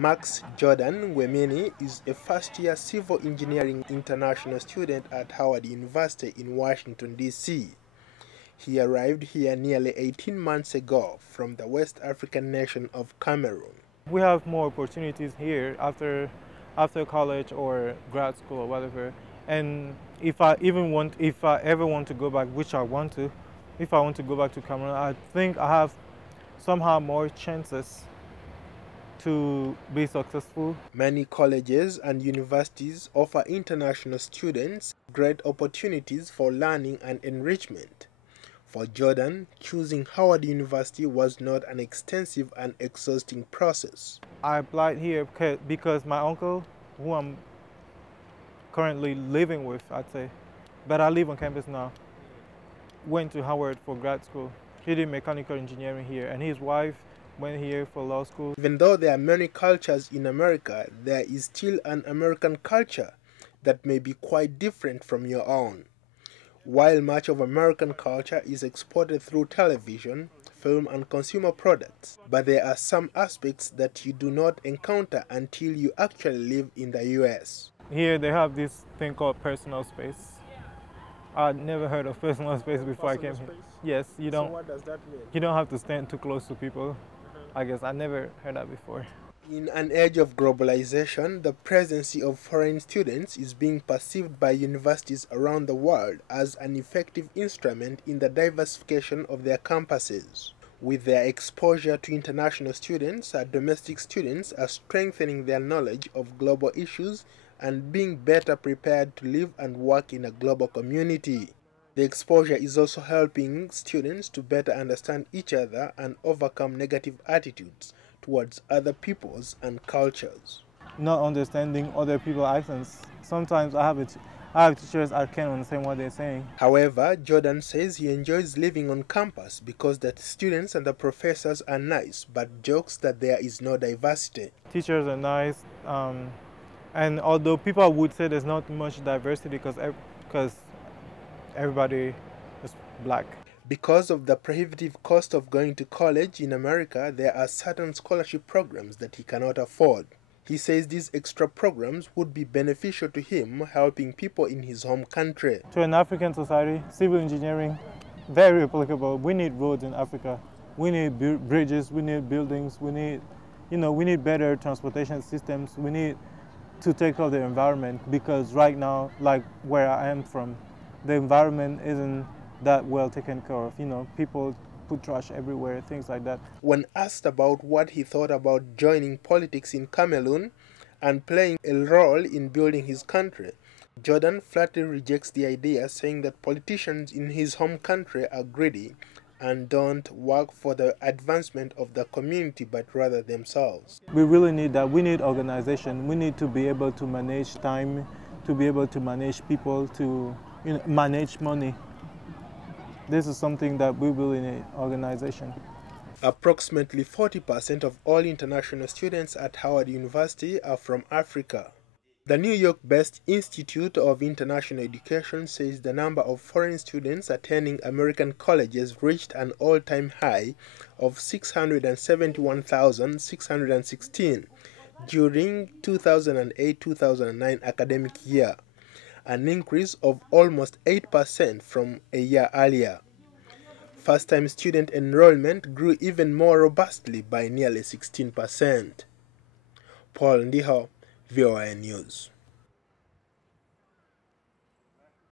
Max Jordan Wemini is a first-year civil engineering international student at Howard University in Washington, D.C. He arrived here nearly 18 months ago from the West African nation of Cameroon. We have more opportunities here after college or grad school or whatever. And if I ever want to go back, which I want to, if I want to go back to Cameroon, I think I have somehow more chances to be successful. Many colleges and universities offer international students great opportunities for learning and enrichment. For Jordan, choosing Howard University was not an extensive and exhausting process. I applied here because my uncle, who I'm currently living with, I'd say, but I live on campus now, went to Howard for grad school. He did mechanical engineering here, and his wife went here for law school. Even though there are many cultures in America, there is still an American culture that may be quite different from your own. While much of American culture is exported through television, film, and consumer products, but there are some aspects that you do not encounter until you actually live in the U.S. Here they have this thing called personal space. I'd never heard of personal space before I came here. Yes, you don't. So what does that mean? You don't have to stand too close to people. I guess I never heard that before. In an age of globalization, the presence of foreign students is being perceived by universities around the world as an effective instrument in the diversification of their campuses. With their exposure to international students, domestic students are strengthening their knowledge of global issues and being better prepared to live and work in a global community. The exposure is also helping students to better understand each other and overcome negative attitudes towards other peoples and cultures. Not understanding other people's accents. Sometimes I have teachers I can't understand what they're saying. However, Jordan says he enjoys living on campus because the students and the professors are nice, but jokes that there is no diversity. Teachers are nice, and although people would say there's not much diversity because everybody is black. Because of the prohibitive cost of going to college in America, there are certain scholarship programs that he cannot afford. He says these extra programs would be beneficial to him, helping people in his home country. To an African society, civil engineering, very applicable. We need roads in Africa. We need bridges, we need buildings, we need better transportation systems. We need to take care of the environment because right now, like where I am from, the environment isn't that well taken care of. People put trash everywhere, things like that. When asked about what he thought about joining politics in Cameroon and playing a role in building his country, Jordan flatly rejects the idea, saying that politicians in his home country are greedy and don't work for the advancement of the community but rather themselves. We really need that. We need organization. We need to be able to manage time, to be able to manage people, to manage money. This is something that we really need, organization. Approximately 40% of all international students at Howard University are from Africa. The New York-based Institute of International Education says the number of foreign students attending American colleges reached an all-time high of 671,616 during 2008-2009 academic year, an increase of almost 8% from a year earlier. First-time student enrollment grew even more robustly by nearly 16%. Paul Ndiho, VOA News.